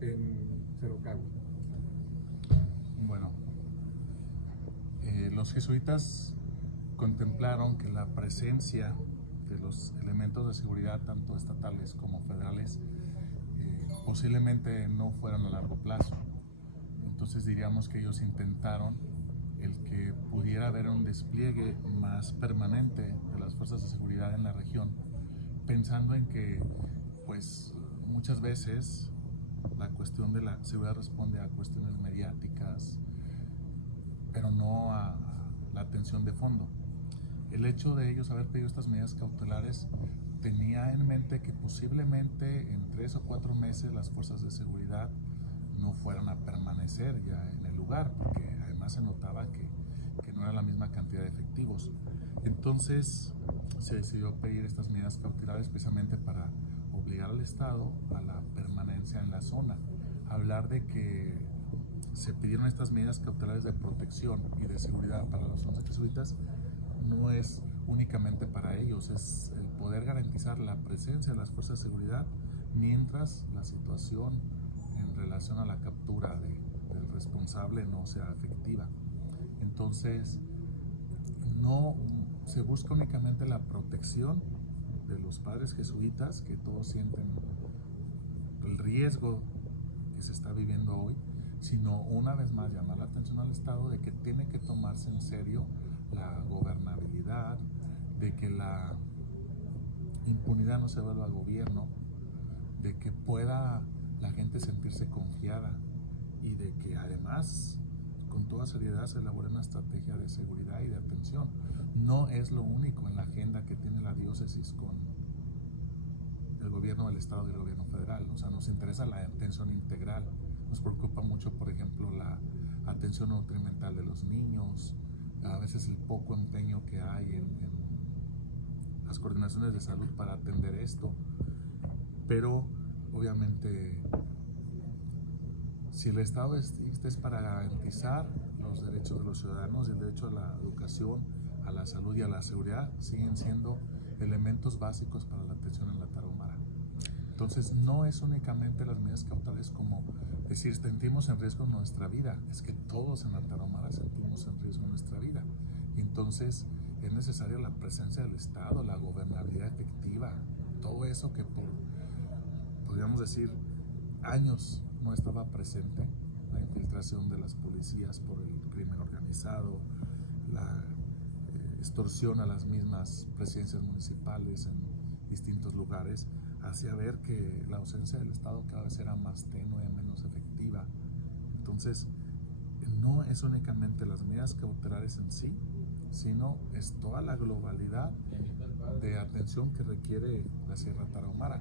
en Cerro Cabo? Bueno, los jesuitas contemplaron que la presencia de los elementos de seguridad, tanto estatales como federales, posiblemente no fueran a largo plazo. Entonces diríamos que ellos intentaron el que pudiera haber un despliegue más permanente de las fuerzas de seguridad en la región, pensando en que pues muchas veces la cuestión de la seguridad responde a cuestiones mediáticas, pero no a la atención de fondo. El hecho de ellos haber pedido estas medidas cautelares tenía en mente que posiblemente en 3 o 4 meses las fuerzas de seguridad no fueran a permanecer ya en el lugar, porque además se notaba que no era la misma cantidad de efectivos. Entonces se decidió pedir estas medidas cautelares precisamente para obligar al Estado a la permanencia en la zona. Hablar de que se pidieron estas medidas cautelares de protección y de seguridad para los 11 jesuitas no es únicamente para ellos, es el poder garantizar la presencia de las fuerzas de seguridad mientras la situación en relación a la captura del responsable no sea efectiva. Entonces, no se busca únicamente la protección de los padres jesuitas, que todos sienten el riesgo que se está viviendo hoy, sino una vez más llamar la atención al Estado de que tiene que tomarse en serio la gobernabilidad, de que la impunidad no se vuelva al gobierno, de que pueda la gente sentirse confiada y de que además con toda seriedad se elabore una estrategia de seguridad y de atención. No es lo único en la agenda que tiene la diócesis con el gobierno del Estado y el gobierno federal. O sea, nos interesa la atención integral. Nos preocupa mucho, por ejemplo, la atención nutrimental de los niños, a veces el poco empeño que hay en las coordinaciones de salud para atender esto. Pero, obviamente, si el Estado es para garantizar los derechos de los ciudadanos y el derecho a la educación, a la salud y a la seguridad, siguen siendo elementos básicos para la atención en la Tarahumara. Entonces, no es únicamente las medidas cautelares como decir sentimos en riesgo nuestra vida, es que todos en la Tarahumara sentimos en riesgo nuestra vida. Y entonces es necesaria la presencia del Estado, la gobernabilidad efectiva, todo eso que podríamos decir años no estaba presente, la infiltración de las policías por el crimen organizado, la extorsión a las mismas presidencias municipales en distintos lugares, hacía ver que la ausencia del Estado cada vez era más tenue, menos efectiva. Entonces, no es únicamente las medidas cautelares en sí, sino es toda la globalidad de atención que requiere la Sierra Tarahumara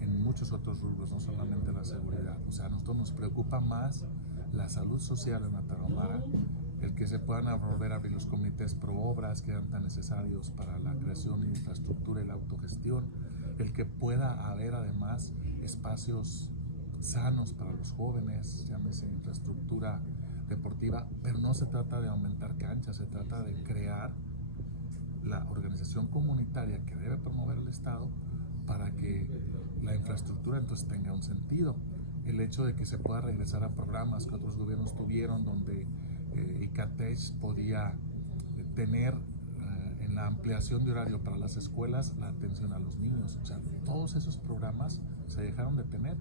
en muchos otros rubros, no solamente la seguridad. O sea, a nosotros nos preocupa más la salud social en la Tarahumara, el que se puedan volver a abrir los comités pro obras que eran tan necesarios para la creación de infraestructura y la autogestión, el que pueda haber además espacios sanos para los jóvenes, llámese infraestructura deportiva, pero no se trata de aumentar canchas, se trata de crear la organización comunitaria que debe promover el Estado para que la infraestructura entonces tenga un sentido. El hecho de que se pueda regresar a programas que otros gobiernos tuvieron, donde ICATEX podía tener en la ampliación de horario para las escuelas la atención a los niños. O sea, todos esos programas se dejaron de tener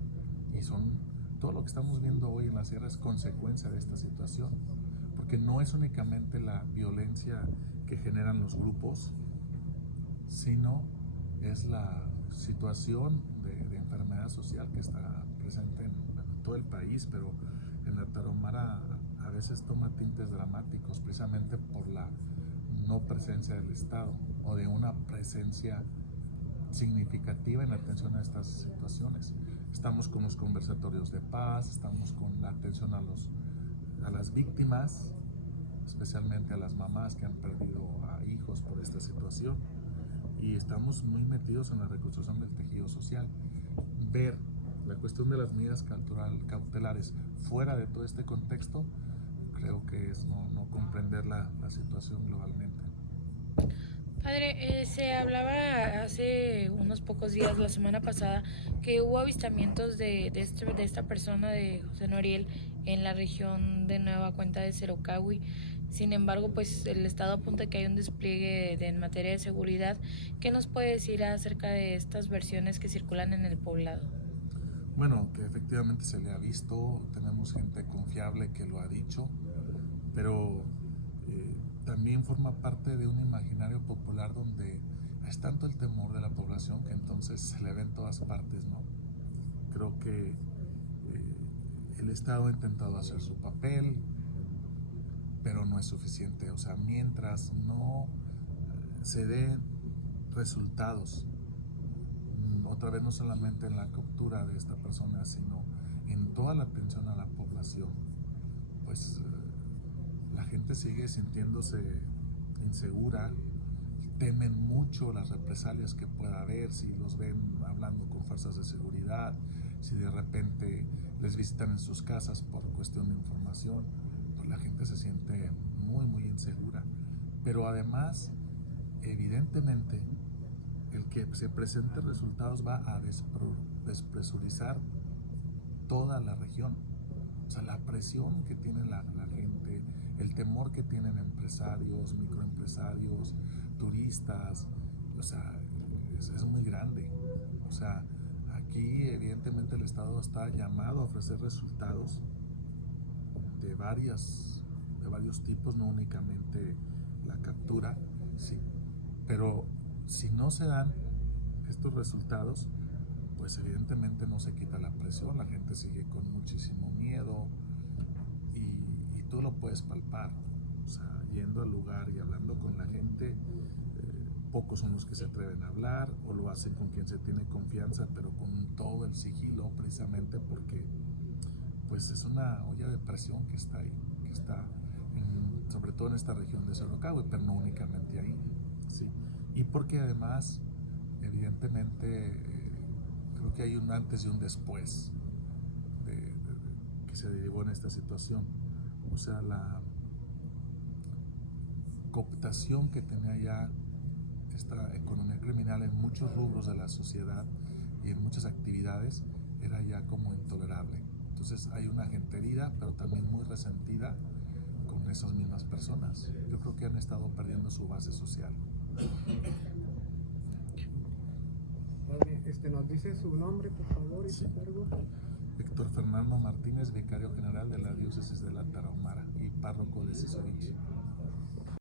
y son todo lo que estamos viendo hoy en la sierra es consecuencia de esta situación, porque no es únicamente la violencia que generan los grupos, sino es la situación de enfermedad social que está presente en todo el país, pero en la Tarahumara a veces toma tintes dramáticos precisamente por la no presencia del Estado o de una presencia significativa en la atención a estas situaciones. Estamos con los conversatorios de paz, estamos con la atención a las víctimas, especialmente a las mamás que han perdido a hijos por esta situación, y estamos muy metidos en la reconstrucción del tejido social. Ver la cuestión de las medidas cautelares fuera de todo este contexto creo que es no comprender la situación globalmente. Padre, se hablaba hace unos pocos días, la semana pasada, que hubo avistamientos de esta persona, de José Noriel, en la región de Nueva Cuenta de Cerocahui. Sin embargo, pues el Estado apunta que hay un despliegue en materia de seguridad. ¿Qué nos puede decir acerca de estas versiones que circulan en el poblado? Bueno, que efectivamente se le ha visto, tenemos gente confiable que lo ha dicho, pero también forma parte de un imaginario popular donde es tanto el temor de la población que entonces se le ve en todas partes, ¿no? Creo que el Estado ha intentado hacer su papel, pero no es suficiente. O sea, mientras no se den resultados, otra vez no solamente en la captura de esta persona, sino en toda la atención a la población, pues la gente sigue sintiéndose insegura, temen mucho las represalias que pueda haber si los ven hablando con fuerzas de seguridad, si de repente les visitan en sus casas por cuestión de información, pues la gente se siente muy insegura. Pero además, evidentemente, el que se presenten resultados va a despresurizar toda la región. O sea, la presión que tiene la gente, el temor que tienen empresarios, microempresarios, turistas, o sea, es muy grande. O sea, aquí evidentemente el Estado está llamado a ofrecer resultados de varios tipos, no únicamente la captura, sí. Pero si no se dan estos resultados, pues evidentemente no se quita la presión, la gente sigue con muchísimo miedo y tú lo puedes palpar. O sea, yendo al lugar y hablando con la gente, pocos son los que se atreven a hablar o lo hacen con quien se tiene confianza, pero con todo el sigilo, precisamente porque pues es una olla de presión que está ahí, que está sobre todo en esta región de Sorocaba, pero no únicamente ahí, ¿sí? Y porque además, evidentemente, creo que hay un antes y un después que se derivó en esta situación. O sea, la cooptación que tenía ya esta economía criminal en muchos rubros de la sociedad y en muchas actividades era ya como intolerable. Entonces hay una gente herida, pero también muy resentida con esas mismas personas. Yo creo que han estado perdiendo su base social. Padre, ¿nos dice su nombre, por favor, y Sí. su cargo? Héctor Fernando Martínez, vicario general de la diócesis de la Tarahumara y párroco de Sisovich.